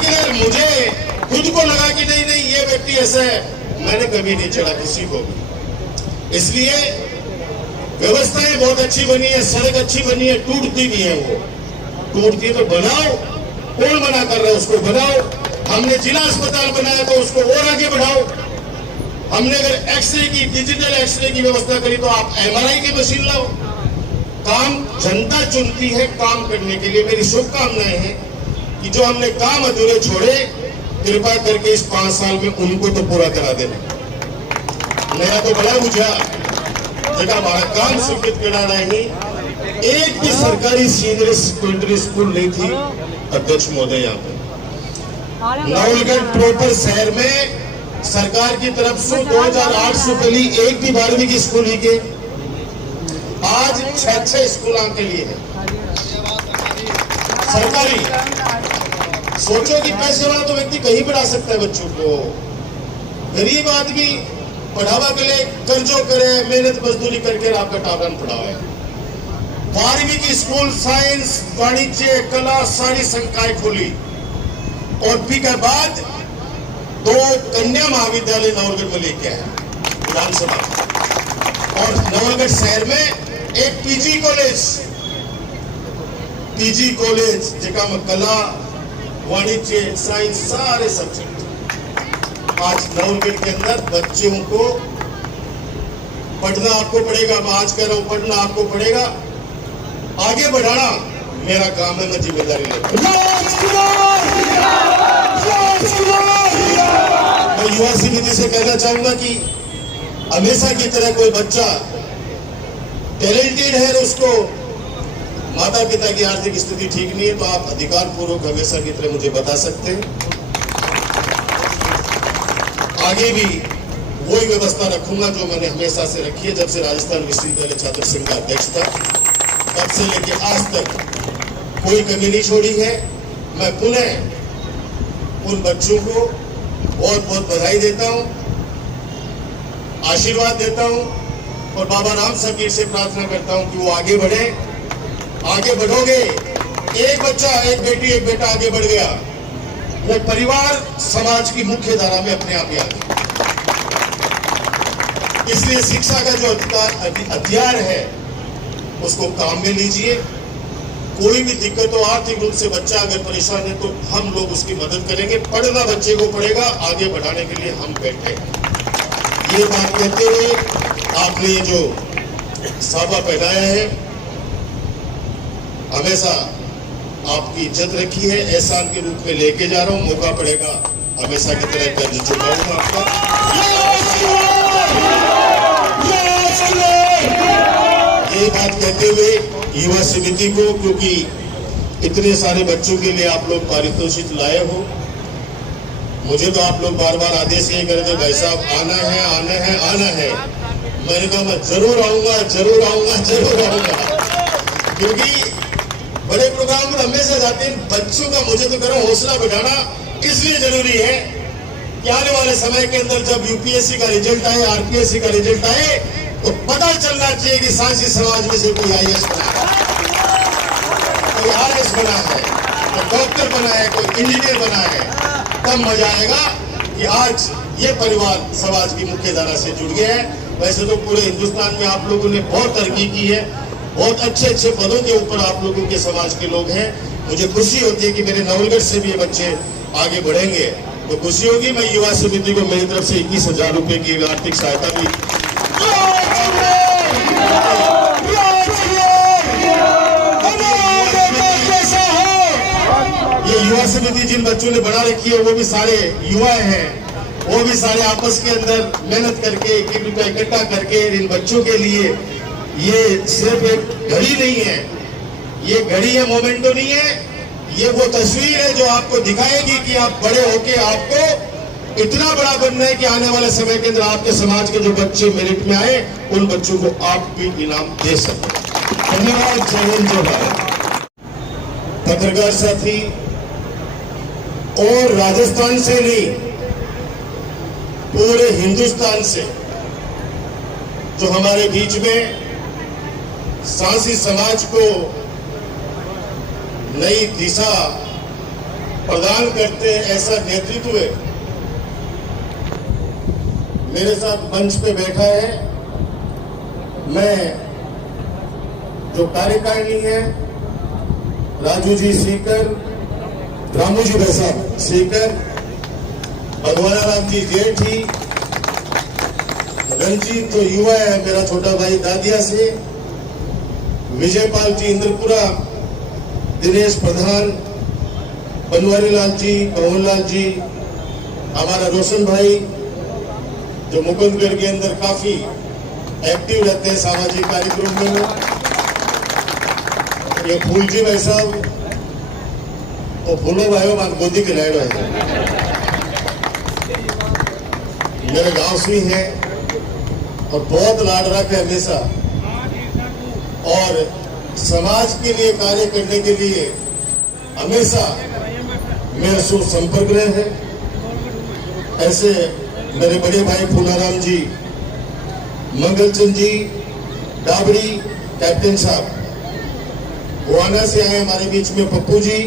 लेकिन अगर मुझे खुद को लगा कि नहीं नहीं ये व्यक्ति ऐसा है, मैंने कभी नहीं चढ़ा किसी को भी। इसलिए व्यवस्थाएं बहुत अच्छी बनी है, सड़क अच्छी बनी है, टूटती भी है, वो टूटती है तो बनाओ, कौन मना कर रहा है, उसको बनाओ। हमने जिला अस्पताल बनाया तो उसको और आगे बढ़ाओ। हमने अगर एक्सरे की, डिजिटल एक्सरे की व्यवस्था करी तो आप एमआरआई की मशीन लाओ। काम जनता चुनती है काम करने के लिए। मेरी शुभकामनाएं हैं कि जो हमने काम अधूरे छोड़े, कृपा करके इस 5 साल में उनको तो पूरा करा देना। नया तो बड़ा बुझा जगह हमारा काम स्वीकृत कराना ही। एक भी सरकारी सीनियर सेकेंडरी स्कूल नहीं थी अध्यक्ष महोदय यहाँ पे। नवलगढ़ प्रॉपर शहर में सरकार की तरफ से 2800 से पहले एक भी 12वीं की स्कूल ही के आज 6 स्कूल के लिए है सरकारी। सोचो कि पैसे वाला तो व्यक्ति कहीं पढ़ा सकता है बच्चों को, गरीब आदमी पढ़ावा के लिए कर्जों करे, मेहनत मजदूरी करके आपका टावन पढ़ावे। 12वीं की स्कूल साइंस, वाणिज्य, कला सारी संकाय खोली और फिर के बाद 2 कन्या महाविद्यालय नवलगढ़ में लेके आया विधानसभा, और नवलगढ़ शहर में एक पीजी कॉलेज जगह में कला, वाणिज्य, साइंस सारे सब्जेक्ट। आज नवलगढ़ के अंदर बच्चों को पढ़ना आपको पड़ेगा, मैं आज कह रहा हूं पढ़ना आपको पड़ेगा, आगे बढ़ाना मेरा काम है, मैं जिम्मेदारी लेता हूं। मैं युवा समिति से कहना चाहूंगा कि हमेशा की तरह कोई बच्चा टैलेंटेड है और उसको माता पिता की आर्थिक स्थिति ठीक नहीं है तो आप अधिकार पूर्वक हमेशा की तरह मुझे बता सकते हैं। आगे भी वही व्यवस्था रखूंगा जो मैंने हमेशा से रखी है। जब से राजस्थान विश्वविद्यालय छात्र संघ का अध्यक्ष था तब से लेके आज तक कोई कमी नहीं छोड़ी है। मैं पुनः उन बच्चों को बहुत बहुत बधाई देता हूं, आशीर्वाद देता हूं और बाबा राम फकीर से प्रार्थना करता हूं कि वो आगे बढ़े। आगे बढ़ोगे, एक बच्चा, एक बेटी, एक बेटा आगे बढ़ गया, वो परिवार समाज की मुख्य धारा में अपने आप ही आ गया। इसलिए शिक्षा का जो हथियार है उसको काम में लीजिए। कोई भी दिक्कत हो, आर्थिक रूप से बच्चा अगर परेशान है तो हम लोग उसकी मदद करेंगे। पढ़ना बच्चे को पड़ेगा, आगे बढ़ाने के लिए हम बैठे। ये बात कहते हुए आपने ये जो साफा पहनाया है, हमेशा आपकी इज्जत रखी है, एहसान के रूप में लेके जा रहा हूं। मौका पड़ेगा हमेशा की तरह कर्ज चुकाऊंगा आपका। ये बात कहते हुए युवा समिति को, क्योंकि इतने सारे बच्चों के लिए आप लोग पारितोषिक लाए हो, मुझे तो आप लोग बार बार आदेश ये कर दे भाई साहब आना है आना है आना है। मैंने कहा मैं जरूर आऊंगा जरूर आऊंगा जरूर आऊंगा, क्योंकि बड़े प्रोग्राम में हमेशा जाते हैं। बच्चों का मुझे तो करो हौसला बढ़ाना इसलिए जरूरी है कि आने वाले समय के अंदर जब यूपीएससी का रिजल्ट आए, आरपीएससी का रिजल्ट आए तो पता चलना चाहिए कि सांसी समाज में से कोई आईएएस बना है, कोई आरएस बना है, कोई डॉक्टर बना है, कोई इंजीनियर बना है। तब मजा आएगा कि आज ये परिवार समाज की मुख्य धारा से जुड़ गया है। वैसे तो पूरे हिंदुस्तान में आप लोगों ने बहुत तरक्की की है, बहुत अच्छे अच्छे पदों के ऊपर आप लोगों के समाज के लोग हैं। मुझे खुशी होती है कि मेरे नवलगढ़ से भी ये बच्चे आगे बढ़ेंगे तो खुशी होगी। मैं युवा समिति को मेरी तरफ से 21,000 रुपए की आर्थिक सहायता भी युवा समिति जिन बच्चों ने बना रखी है वो भी सारे युवा हैं, वो भी सारे आपस के अंदर मेहनत करके 1 रुपया इकट्ठा करके इन बच्चों के लिए, ये सिर्फ एक घड़ी नहीं है, ये घड़ी है, मोमेंटो नहीं है, ये वो तस्वीर है जो आपको दिखाएगी कि आप बड़े होके आपको इतना बड़ा बनना है कि आने वाले समय के अंदर आपके समाज के जो बच्चे मेरिट में आए उन बच्चों को आप भी इनाम दे सकें। धन्यवाद। जय हिंद जय भारत। पत्रकार साथी और राजस्थान से नहीं पूरे हिंदुस्तान से जो हमारे बीच में सांसी समाज को नई दिशा प्रदान करते हैं, ऐसा नेतृत्व है। मेरे साथ मंच पे बैठा है, मैं जो कार्यकारिणी है, राजू जी सीकर, रामू जी भाई साहब सीकर, भगवाना राम जी जेठी, रंजीत तो युवा है मेरा छोटा भाई दादिया से, विजयपाल जी इंद्रपुरा, दिनेश प्रधान, बनवारी लाल जी, पवन लाल जी, हमारा रोशन भाई जो मुकुंदगढ़ के अंदर काफी एक्टिव रहते हैं सामाजिक कार्यक्रम में। ये फूल जी भाई साहब, वो फूलो भाई मान गोदी के लाइड है, मेरे गांव से ही है और बहुत लाड रख है हमेशा, और समाज के लिए कार्य करने के लिए हमेशा मेरे से संपर्क रहे हैं। ऐसे मेरे बड़े भाई फूलाराम जी, मंगलचंद जी, डाबड़ी कैप्टन साहब, गोवाना से आए हमारे बीच में पप्पू जी,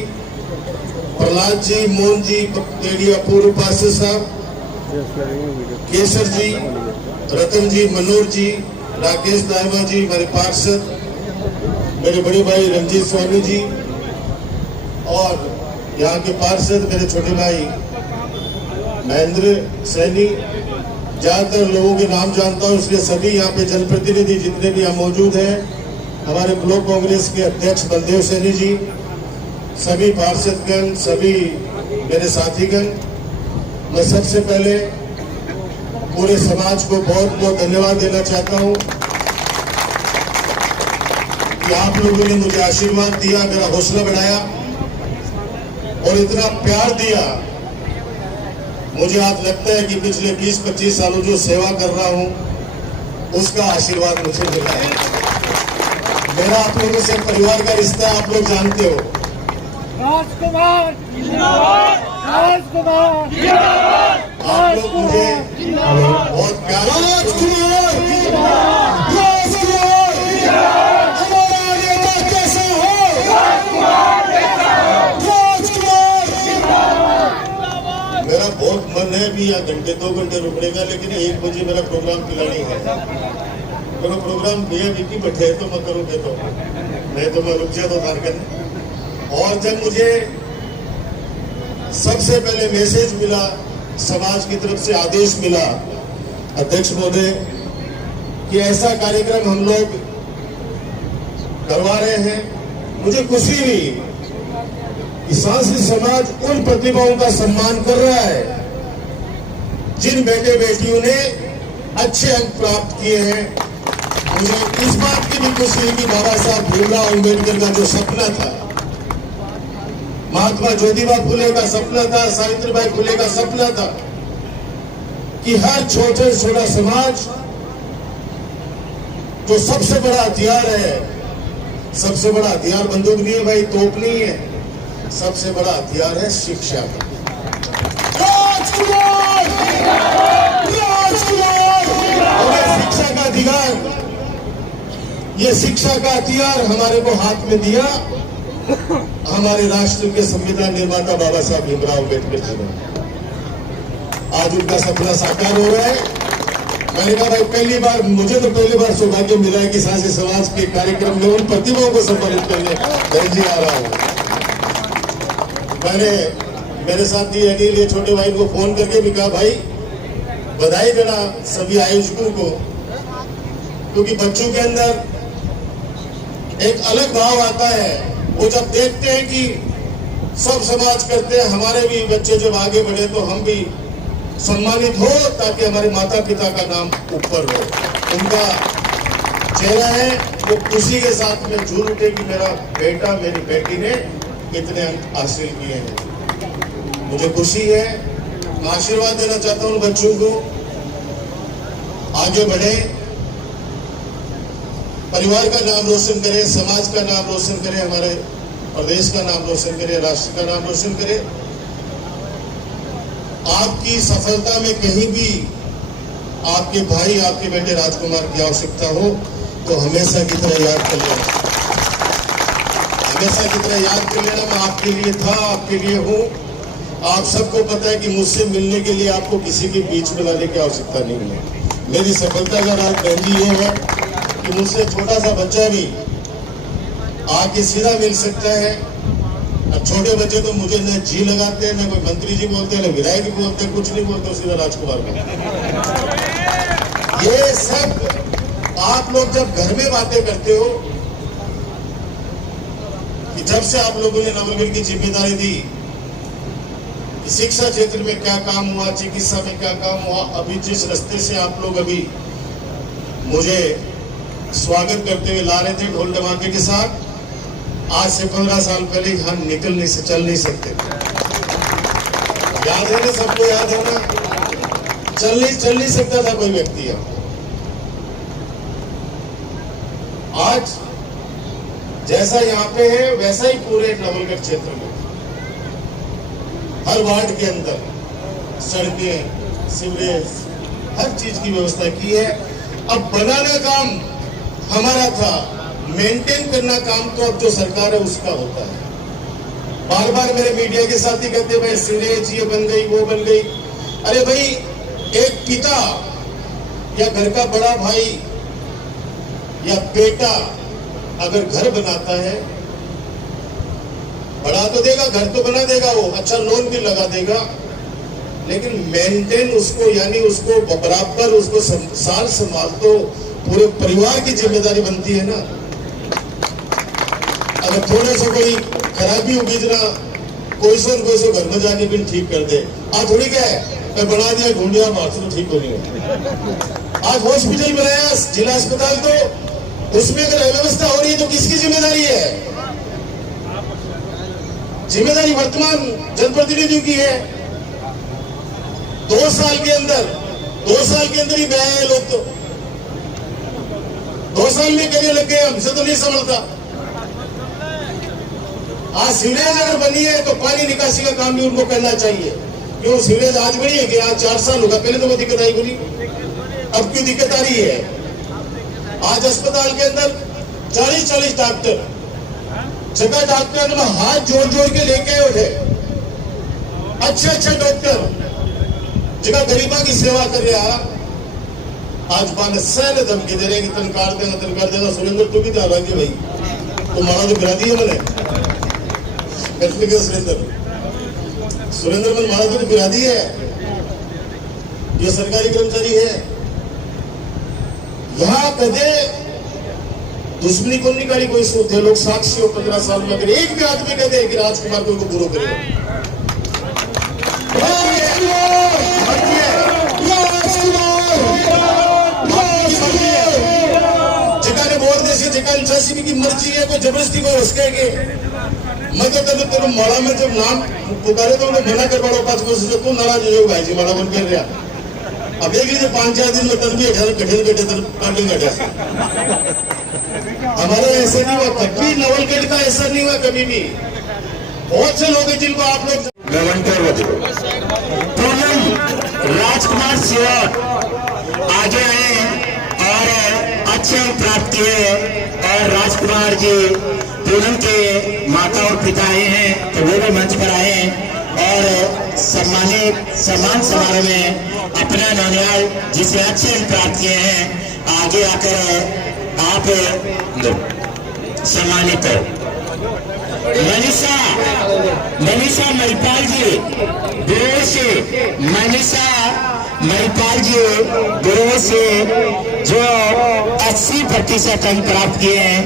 प्रहलाद जी, मोहन जी, टेढ़िया पूर्व पार्षद साहब, केसर जी, रतन जी, मनोज जी, राकेश दायमा जी हमारे पार्षद, मेरे बड़े भाई रंजीत स्वामी जी, और यहाँ के पार्षद मेरे छोटे भाई महेंद्र सैनी। ज्यादातर लोगों के नाम जानता हूँ, इसलिए सभी यहाँ पे जनप्रतिनिधि जितने भी यहाँ मौजूद हैं, हमारे ब्लॉक कांग्रेस के अध्यक्ष बलदेव सैनी जी, सभी पार्षदगण, सभी मेरे साथीगण, मैं सबसे पहले पूरे समाज को बहुत बहुत धन्यवाद देना चाहता हूँ कि आप लोगों ने मुझे आशीर्वाद दिया, मेरा हौसला बढ़ाया और इतना प्यार दिया। मुझे आज लगता है कि पिछले 20-25 सालों जो सेवा कर रहा हूं, उसका आशीर्वाद मुझे मिला है। मेरा आप लोगों से परिवार का रिश्ता आप लोग जानते हो। राजकुमार जिंदाबाद, राजकुमार जिंदाबाद, आप लोग मुझे बहुत प्यार, राजकुमार हमारा नेता कैसा हो, मेरा बहुत मन है भी यहाँ घंटे 2 घंटे रुकने का, लेकिन 1 बजे मेरा प्रोग्राम पिलानी है। मेरा प्रोग्राम भैया विकी बैठे तो मैं करूँगे तो नहीं तो मैं रुक जाता था करने। और जब मुझे सबसे पहले मैसेज मिला, समाज की तरफ से आदेश मिला अध्यक्ष महोदय कि ऐसा कार्यक्रम हम लोग करवा रहे हैं, मुझे खुशी हुई कि सांस्कृतिक समाज उन प्रतिभाओं का सम्मान कर रहा है जिन बेटे बेटियों ने अच्छे अंक प्राप्त किए हैं। मुझे इस बात की भी खुशी हुई कि बाबा साहब भीमराव अम्बेडकर का जो सपना था, महात्मा ज्योतिबा फुले का सपना था, सावित्रीबाई फुले का सपना था कि हर छोटे से छोटा समाज, जो सबसे बड़ा हथियार है, सबसे बड़ा हथियार बंदूक नहीं है भाई, तोप नहीं है, सबसे बड़ा हथियार है शिक्षा का। राजकुमार, राजकुमार, हमें शिक्षा का अधिकार, ये शिक्षा का हथियार हमारे को हाथ में दिया हमारे राष्ट्र के संविधान निर्माता बाबा साहब भीमराव अम्बेडकर जी ने। आज उनका सपना साकार हो रहा है। मैंने कहा भाई पहली बार, मुझे तो पहली बार सौभाग्य मिला है कि सांस्कृतिक समाज के कार्यक्रम में उन प्रतिभाओं को सम्मानित करने दिल्ली आ रहा हूँ। मैंने मेरे साथी अनिल, ये छोटे भाई को फोन करके भी कहा भाई बधाई देना सभी आयोजकों को, क्योंकि बच्चों के अंदर एक अलग भाव आता है। वो जब देखते हैं कि सब समाज करते हैं, हमारे भी बच्चे जब आगे बढ़े तो हम भी सम्मानित हो, ताकि हमारे माता पिता का नाम ऊपर हो। उनका चेहरा है वो खुशी के साथ में झूम उठे कि मेरा बेटा, मेरी बेटी ने इतने अंक हासिल किए हैं। मुझे खुशी है, मैं आशीर्वाद देना चाहता हूं बच्चों को, आगे बढ़े, परिवार का नाम रोशन करें, समाज का नाम रोशन करें, हमारे प्रदेश का नाम रोशन करें, राष्ट्र का नाम रोशन करें। आपकी सफलता में कहीं भी आपके भाई, आपके बेटे राजकुमार की आवश्यकता हो तो हमेशा की तरह याद कर लेना, हमेशा की तरह याद कर लेना। मैं आपके लिए था, आपके लिए हूं आप सबको पता है कि मुझसे मिलने के लिए आपको किसी के बीच में लाने की आवश्यकता नहीं है। मेरी सफलता का राज बहन जी ये है कि मुझसे छोटा सा बच्चा भी आके सीधा मिल सकता है। अब छोटे बच्चे तो मुझे न जी लगाते हैं, न कोई मंत्री जी बोलते हैं, न विधायक जी बोलते हैं, कुछ नहीं बोलते, सीधा राजकुमार बोलते। ये सब आप लोग जब घर में बातें करते हो कि जब से आप लोगों ने नवलगढ़ की जिम्मेदारी दी, शिक्षा क्षेत्र में क्या काम हुआ, चिकित्सा में क्या काम हुआ, अभी जिस रास्ते से आप लोग अभी मुझे स्वागत करते हुए ला रहे थे ढोल धमाके के साथ, आज से 15 साल पहले हम चल नहीं सकते। याद है ना, सबको याद है ना? चल नहीं सकता था कोई व्यक्ति। आज जैसा यहाँ पे है वैसा ही पूरे नवलगढ़ क्षेत्र में हर वार्ड के अंदर सड़कें, सीवरेज, हर चीज की व्यवस्था की है। अब बनाना काम हमारा था, मेंटेन करना काम तो अब जो सरकार है उसका होता है। बार बार मेरे मीडिया के साथी कहते हैं भाई सीवरेज ये बन गई, वो बन गई। अरे भाई, एक पिता या घर का बड़ा भाई या बेटा अगर घर बनाता है, बना तो देगा, घर तो बना देगा, वो अच्छा लोन भी लगा देगा, लेकिन मेंटेन उसको, यानी उसको बराबर उसको साल संभाल तो पूरे परिवार की जिम्मेदारी बनती है ना। अगर थोड़े से कोई खराबी होगी ना, कोई सो घर में जाके भी ठीक कर दे। आज थोड़ी क्या है, मैं बना दिया ढूंढिया मार तो ठीक हो नहीं। आज हॉस्पिटल बनाया, जिला अस्पताल, तो उसमें अगर अव्यवस्था हो रही है तो किसकी जिम्मेदारी है? जिम्मेदारी वर्तमान जनप्रतिनिधियों की है। 2 साल के अंदर ही गए हैं लोग, तो 2 साल में करने लग गए, हमसे तो नहीं समझता। आज सीवरेज अगर बनी है तो पानी निकासी का काम भी उनको करना चाहिए। क्यों सीवरेज आज बनी है कि आज 4 साल होगा, पहले तो वो दिक्कत आई बोली, अब क्यों दिक्कत आ रही है? आज अस्पताल के अंदर 40-40 डॉक्टर, जगह डॉक्टर में हाथ जोड़ के लेके उठे, अच्छे डॉक्टर जगह गरीबा की सेवा कर रहा। आज बाने सहने धमकी दे रहे कि तनकार देगा। सुरेंद्र तू भी ध्यान रखिए भाई, तो मारा तो गिरा दिया मैंने। सुरेंद्र मन मारा तो गिरा दी है। ये सरकारी कर्मचारी है। यहाँ कदे दुश्मनी को नहीं करी कोई सोते लोग साक्षी हो 15 साल में, अगर एक भी आदमी कहते हैं कि राजकुमार को बुरो करे, की मर्जी है, कोई जबरदस्ती को उसके मैं तो तेरे माड़ा में जब नाम पुकारे तो उन्हें मना करवाड़ो 5 वर्ष से, तू नाराज हो भाई जी माड़ा बन कर रहा। अब देख लीजिए 5-4 दिन में तन भी कठिन पार्किंग घटा। हमारे ऐसे नहीं हुआ कभी, नवलगढ़ का ऐसा नहीं हुआ कभी भी। बहुत से लोग हैं जिनको आप लोग राजकुमार सिंह आगे आए और अच्छे प्राप्त किए, और राजकुमार जी पूनम के माता और पिता आए हैं तो वो भी मंच पर आए और सम्मान समारोह में अपना नौनियाल जिसे अच्छे प्राप्त किए हैं आगे आकर आप सम्मानित हो। मनीषा मणिपाल जी गुरु से, मनीषा मणिपाल जी गुरु से जो 80% अंक प्राप्त किए हैं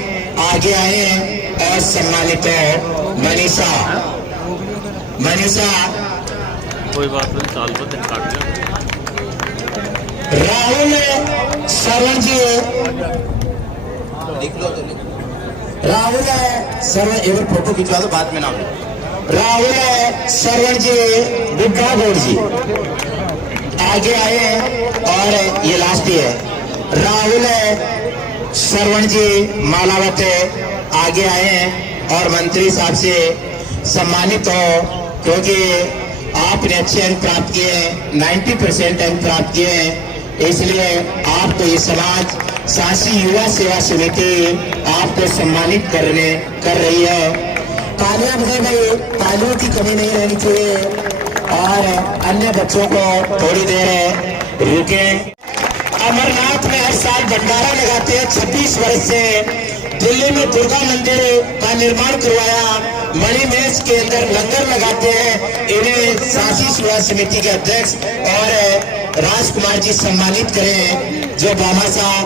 आगे आए हैं और सम्मानित हो। मनीषा कोई बात नहीं, साल भर काट राहुल सरवण जी, राहुल सरवण एक फोटो खिंचवा दो बाद में नाम। राहुल सरवण जी बुग्गा गौड़ जी आगे आए और ये लास्ट है। राहुल सरवण जी मालावत आगे आए हैं और मंत्री साहब से सम्मानित हो, क्योंकि आपने अच्छे अंक प्राप्त किए हैं, 90% अंक प्राप्त किए हैं, इसलिए आपको ये समाज सासी युवा सेवा समिति आपको सम्मानित कर रही है। तालियां बजाए भाई, तालियों की कमी नहीं रहनी चाहिए। और अन्य बच्चों को थोड़ी देर रुके। अमरनाथ में हर साल भंडारा लगाते हैं। 26 वर्ष से दिल्ली में दुर्गा मंदिर का निर्माण करवाया, मणि मेज के अंदर लंगर लगाते हैं। इन्हें शासी सेवा समिति के अध्यक्ष और राजकुमार जी सम्मानित करें, जो बाबा साहब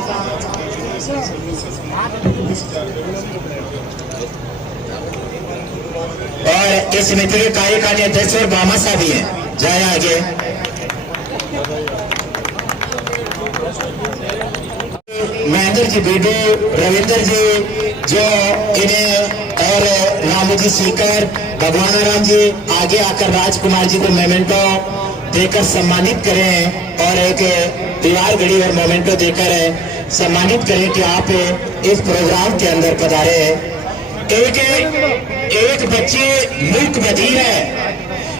और इस समिति के कार्यकारी अध्यक्ष और बाबा साहब भी हैं। जाए आगे। महेंद्र जी बीडू, रविंद्र जी जो इन्हें और रामू जी सीकर, भगवान राम जी आगे आकर राजकुमार जी को मोमेंटो देकर सम्मानित करें और एक दीवार घड़ी और मोमेंटो देकर सम्मानित करें कि आप इस प्रोग्राम के अंदर पधारे। एक बच्चे मुल्क बधीर है।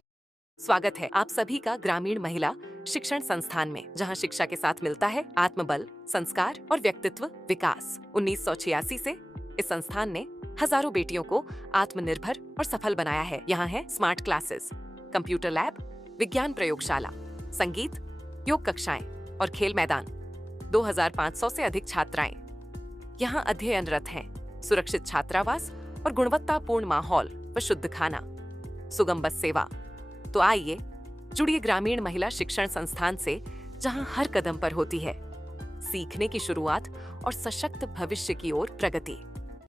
स्वागत है आप सभी का ग्रामीण महिला शिक्षण संस्थान में, जहां शिक्षा के साथ मिलता है आत्मबल, संस्कार और व्यक्तित्व विकास। 1986 से इस संस्थान ने हजारों बेटियों को आत्मनिर्भर और सफल बनाया है। यहाँ है स्मार्ट क्लासेस, कंप्यूटर लैब, विज्ञान प्रयोगशाला, संगीत, योग कक्षाएं और खेल मैदान। 2500 से अधिक छात्राएं यहाँ अध्ययनरत हैं। सुरक्षित छात्रावास और गुणवत्तापूर्ण माहौल व शुद्ध खाना, सुगम बस सेवा। तो आइए जुड़िए ग्रामीण महिला शिक्षण संस्थान से, जहां हर कदम पर होती है सीखने की शुरुआत और सशक्त भविष्य की ओर प्रगति।